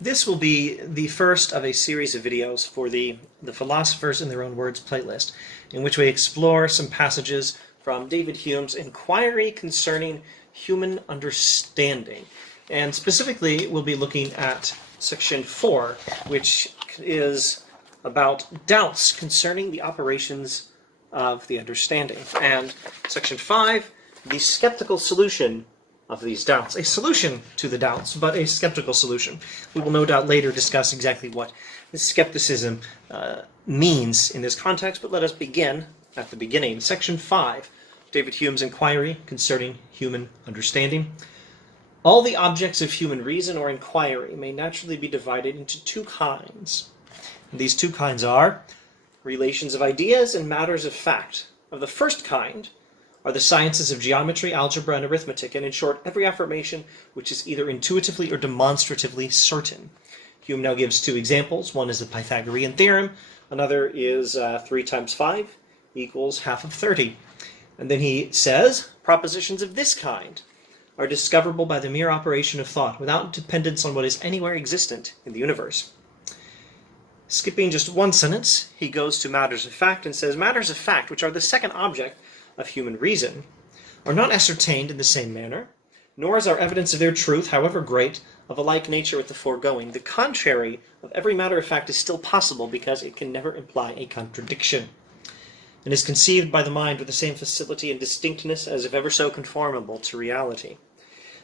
This will be the first of a series of videos for the Philosophers in Their Own Words playlist, in which we explore some passages from David Hume's Enquiry concerning human understanding. And specifically, we'll be looking at section 4, which is about doubts concerning the operations of the understanding. And section 5, the skeptical solution of these doubts. A solution to the doubts, but a skeptical solution. We will no doubt later discuss exactly what skepticism means in this context, but let us begin at the beginning. Section 5, David Hume's Enquiry concerning human understanding. All the objects of human reason or inquiry may naturally be divided into two kinds. And these two kinds are relations of ideas and matters of fact. Of the first kind are the sciences of geometry, algebra, and arithmetic, and in short, every affirmation which is either intuitively or demonstratively certain. Hume now gives two examples. One is the Pythagorean Theorem. Another is 3 times 5 equals half of 30. And then he says, propositions of this kind are discoverable by the mere operation of thought, without dependence on what is anywhere existent in the universe. Skipping just one sentence, he goes to matters of fact and says, matters of fact, which are the second object of human reason, are not ascertained in the same manner, nor is our evidence of their truth, however great, of a like nature with the foregoing. The contrary of every matter of fact is still possible, because it can never imply a contradiction, and is conceived by the mind with the same facility and distinctness as if ever so conformable to reality.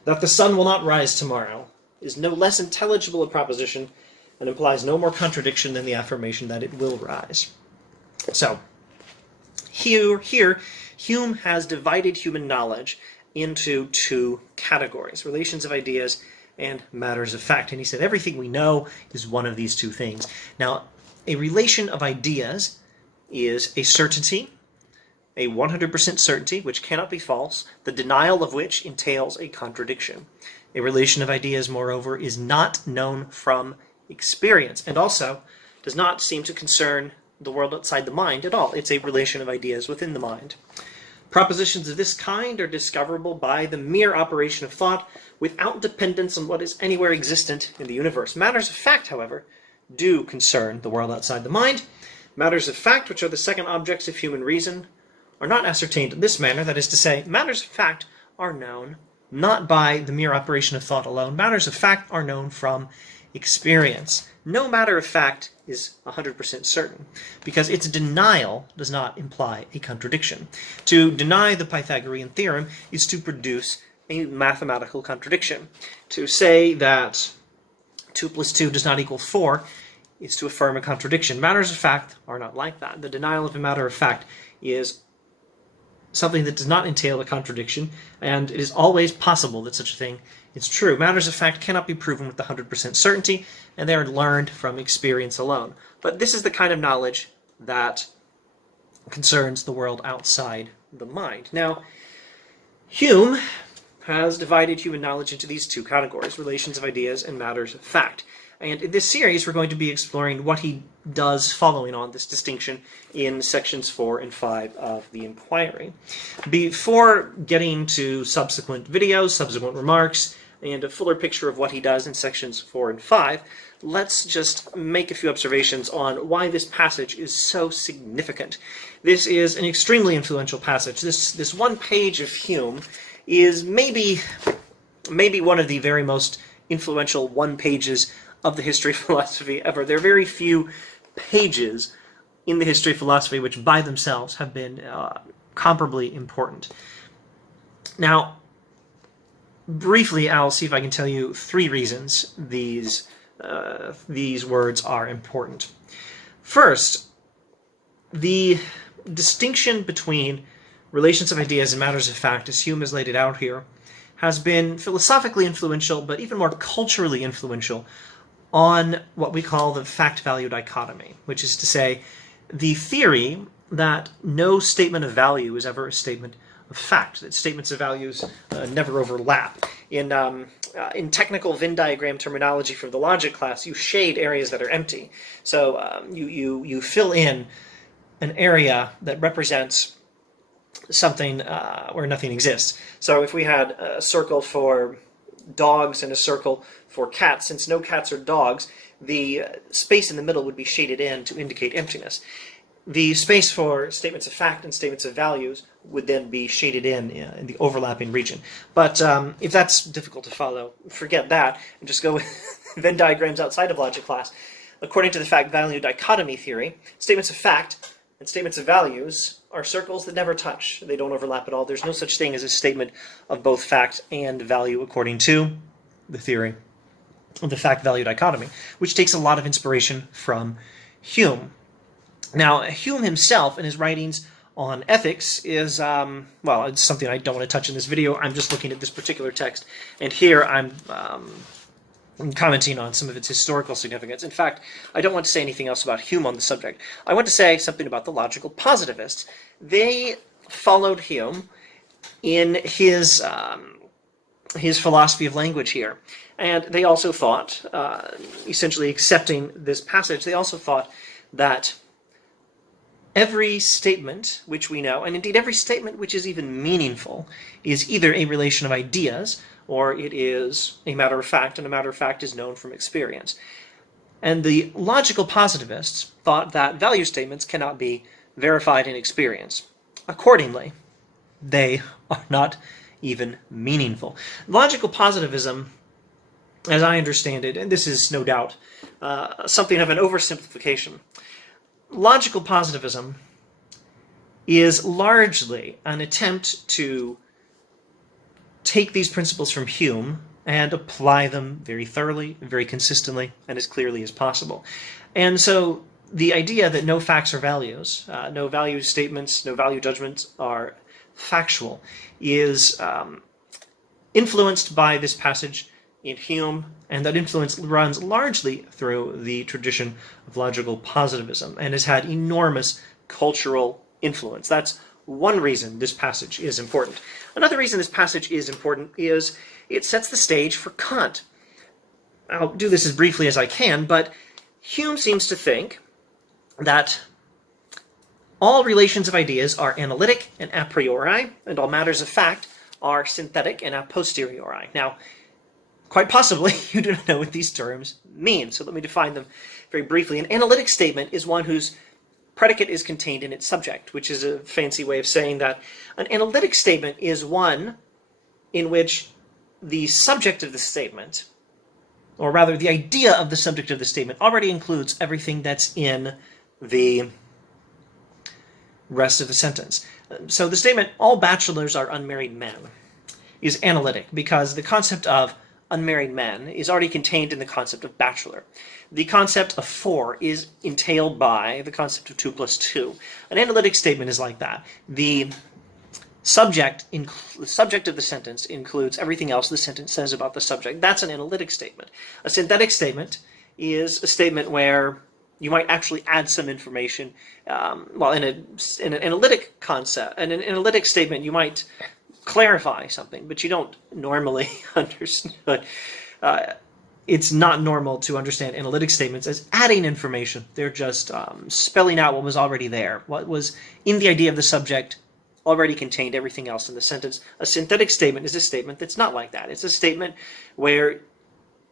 That the sun will not rise tomorrow is no less intelligible a proposition, and implies no more contradiction than the affirmation that it will rise. So, here Hume has divided human knowledge into two categories, relations of ideas and matters of fact. And he said everything we know is one of these two things. Now, a relation of ideas is a certainty, a 100% certainty, which cannot be false, the denial of which entails a contradiction. A relation of ideas, moreover, is not known from experience, and also does not seem to concern the world outside the mind at all. It's a relation of ideas within the mind. Propositions of this kind are discoverable by the mere operation of thought, without dependence on what is anywhere existent in the universe. Matters of fact, however, do concern the world outside the mind. Matters of fact, which are the second objects of human reason, are not ascertained in this manner. That is to say, matters of fact are known not by the mere operation of thought alone. Matters of fact are known from experience. No matter of fact is 100% certain, because its denial does not imply a contradiction. To deny the Pythagorean theorem is to produce a mathematical contradiction. To say that 2 plus 2 does not equal 4 is to affirm a contradiction. Matters of fact are not like that. The denial of a matter of fact is something that does not entail a contradiction, and it is always possible that such a thing is true. Matters of fact cannot be proven with 100% certainty, and they are learned from experience alone. But this is the kind of knowledge that concerns the world outside the mind. Now, Hume has divided human knowledge into these two categories, relations of ideas and matters of fact. And in this series, we're going to be exploring what he does following on this distinction in sections 4 and 5 of the Enquiry. Before getting to subsequent videos, subsequent remarks, and a fuller picture of what he does in sections 4 and 5, let's just make a few observations on why this passage is so significant. This is an extremely influential passage. This one page of Hume is maybe one of the very most influential one pages of the history of philosophy ever. There are very few pages in the history of philosophy which by themselves have been comparably important. Now, briefly, I'll see if I can tell you 3 reasons these words are important. First, the distinction between relations of ideas and matters of fact, as Hume has laid it out here, has been philosophically influential, but even more culturally influential, on what we call the fact-value dichotomy, which is to say, the theory that no statement of value is ever a statement of fact, that statements of values never overlap. In technical Venn diagram terminology from the logic class, you shade areas that are empty. So you fill in an area that represents something where nothing exists. So if we had a circle for dogs and a circle for cats. Since no cats are dogs, the space in the middle would be shaded in to indicate emptiness. The space for statements of fact and statements of values would then be shaded in the overlapping region. But if that's difficult to follow, forget that and just go with Venn diagrams outside of logic class. According to the fact-value dichotomy theory, statements of fact and statements of values are circles that never touch. They don't overlap at all. There's no such thing as a statement of both fact and value according to the theory of the fact-value dichotomy, which takes a lot of inspiration from Hume. Now, Hume himself, in his writings on ethics, is, well, it's something I don't want to touch in this video. I'm just looking at this particular text, and here I'm commenting on some of its historical significance. In fact, I don't want to say anything else about Hume on the subject. I want to say something about the logical positivists. They followed Hume in his philosophy of language here. And they also thought, essentially accepting this passage, they also thought that every statement which we know, and indeed every statement which is even meaningful, is either a relation of ideas or it is a matter of fact, and a matter of fact is known from experience. And the logical positivists thought that value statements cannot be verified in experience. Accordingly, they are not even meaningful. Logical positivism, as I understand it, and this is no doubt something of an oversimplification, logical positivism is largely an attempt to take these principles from Hume and apply them very thoroughly, very consistently, and as clearly as possible. And so the idea that no facts are values, no value statements, no value judgments are factual, is influenced by this passage in Hume, and that influence runs largely through the tradition of logical positivism and has had enormous cultural influence. That's one reason this passage is important. Another reason this passage is important is it sets the stage for Kant. I'll do this as briefly as I can, but Hume seems to think that all relations of ideas are analytic and a priori, and all matters of fact are synthetic and a posteriori. Now, quite possibly, you do not know what these terms mean, so let me define them very briefly. An analytic statement is one whose predicate is contained in its subject, which is a fancy way of saying that an analytic statement is one in which the subject of the statement, or rather the idea of the subject of the statement, already includes everything that's in the rest of the sentence. So the statement, all bachelors are unmarried men, is analytic because the concept of unmarried men is already contained in the concept of bachelor. The concept of 4 is entailed by the concept of 2 plus 2. An analytic statement is like that. The subject of the sentence includes everything else the sentence says about the subject. That's an analytic statement. A synthetic statement is a statement where you might actually add some information. Well, in an analytic concept, in an analytic statement, you might clarify something, but you don't normally understand. It's not normal to understand analytic statements as adding information. They're just spelling out what was already there. What was in the idea of the subject already contained everything else in the sentence. A synthetic statement is a statement that's not like that. It's a statement where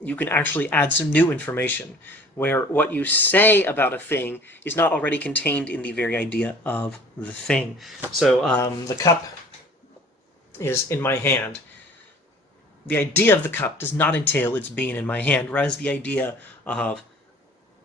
you can actually add some new information, where what you say about a thing is not already contained in the very idea of the thing. So the cup is in my hand. The idea of the cup does not entail its being in my hand, whereas the idea of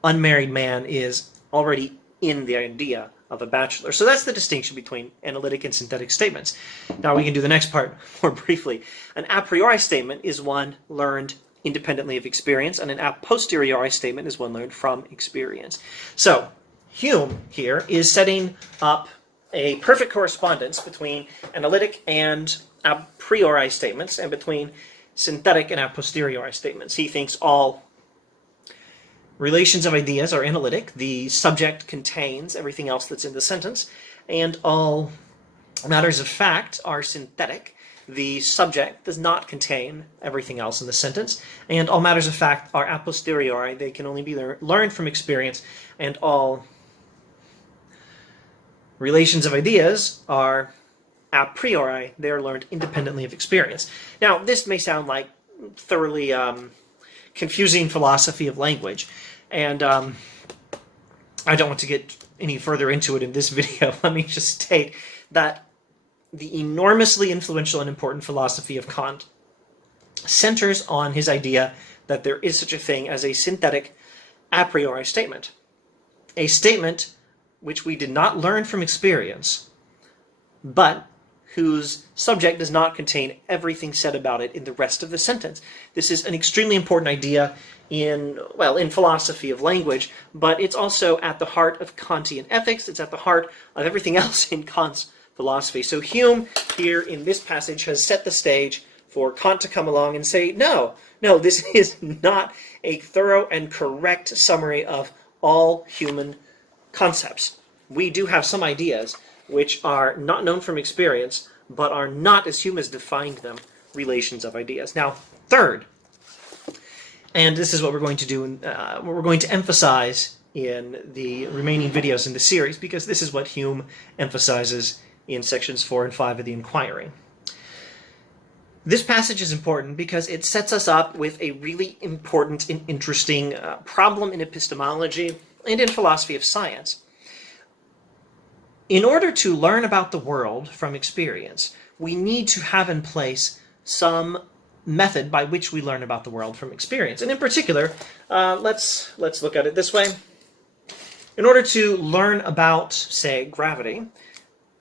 unmarried man is already in the idea of a bachelor. So that's the distinction between analytic and synthetic statements. Now we can do the next part more briefly. An a priori statement is one learned independently of experience, and an a posteriori statement is one learned from experience. So Hume here is setting up a perfect correspondence between analytic and a priori statements and between synthetic and a posteriori statements. He thinks all relations of ideas are analytic. The subject contains everything else that's in the sentence, and all matters of fact are synthetic. The subject does not contain everything else in the sentence, and all matters of fact are a posteriori. They can only be learned from experience, and all relations of ideas are a priori. They are learned independently of experience. Now, this may sound like thoroughly confusing philosophy of language. And I don't want to get any further into it in this video. Let me just state that the enormously influential and important philosophy of Kant centers on his idea that there is such a thing as a synthetic a priori statement. A statement which we did not learn from experience, but whose subject does not contain everything said about it in the rest of the sentence. This is an extremely important idea in philosophy of language, but it's also at the heart of Kantian ethics. It's at the heart of everything else in Kant's philosophy. So Hume, here in this passage, has set the stage for Kant to come along and say, no, this is not a thorough and correct summary of all human concepts. We do have some ideas which are not known from experience, but are not, as Hume has defined them, relations of ideas. Now, third, and this is what we're going to do, what we're going to emphasize in the remaining videos in the series, because this is what Hume emphasizes in sections 4 and 5 of the Enquiry. This passage is important because it sets us up with a really important and interesting problem in epistemology and in philosophy of science. In order to learn about the world from experience, we need to have in place some method by which we learn about the world from experience. And in particular, let's look at it this way. In order to learn about, say, gravity,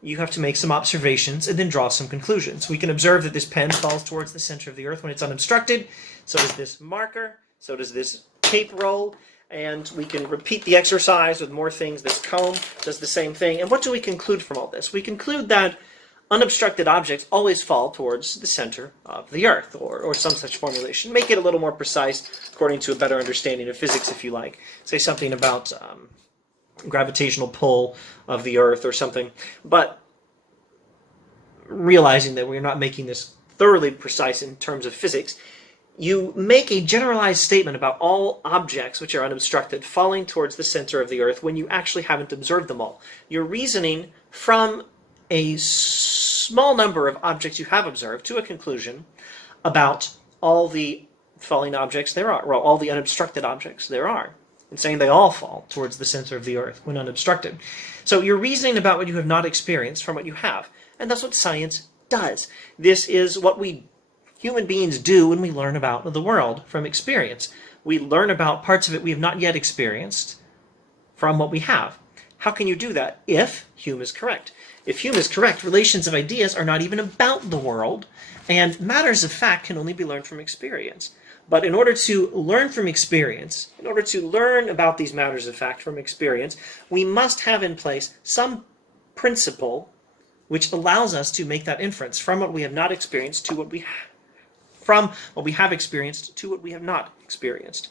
you have to make some observations and then draw some conclusions. We can observe that this pen falls towards the center of the earth when it's unobstructed. So does this marker. So does this tape roll. And we can repeat the exercise with more things. This comb does the same thing. And what do we conclude from all this? We conclude that unobstructed objects always fall towards the center of the earth, or some such formulation. Make it a little more precise according to a better understanding of physics, if you like. Say something about gravitational pull of the earth or something. But realizing that we're not making this thoroughly precise in terms of physics, you make a generalized statement about all objects which are unobstructed falling towards the center of the earth when you actually haven't observed them all. You're reasoning from a small number of objects you have observed to a conclusion about all the falling objects there are, or all the unobstructed objects there are, and saying they all fall towards the center of the earth when unobstructed. So you're reasoning about what you have not experienced from what you have, and that's what science does. This is what we human beings do when we learn about the world from experience. We learn about parts of it we have not yet experienced from what we have. How can you do that if Hume is correct? If Hume is correct, relations of ideas are not even about the world, and matters of fact can only be learned from experience. But in order to learn from experience, in order to learn about these matters of fact from experience, we must have in place some principle which allows us to make that inference from what we have not experienced to what we have. From what we have experienced to what we have not experienced.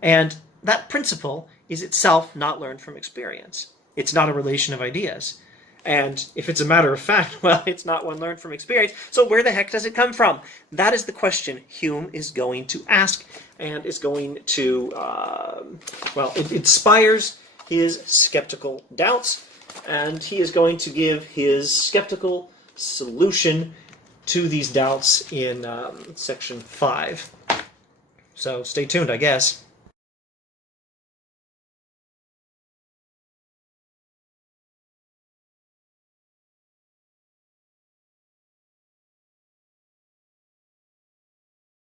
And that principle is itself not learned from experience. It's not a relation of ideas. And if it's a matter of fact, well, it's not one learned from experience. So where the heck does it come from? That is the question Hume is going to ask, and is going to, it inspires his skeptical doubts, and he is going to give his skeptical solution to these doubts in section 5. So stay tuned, I guess.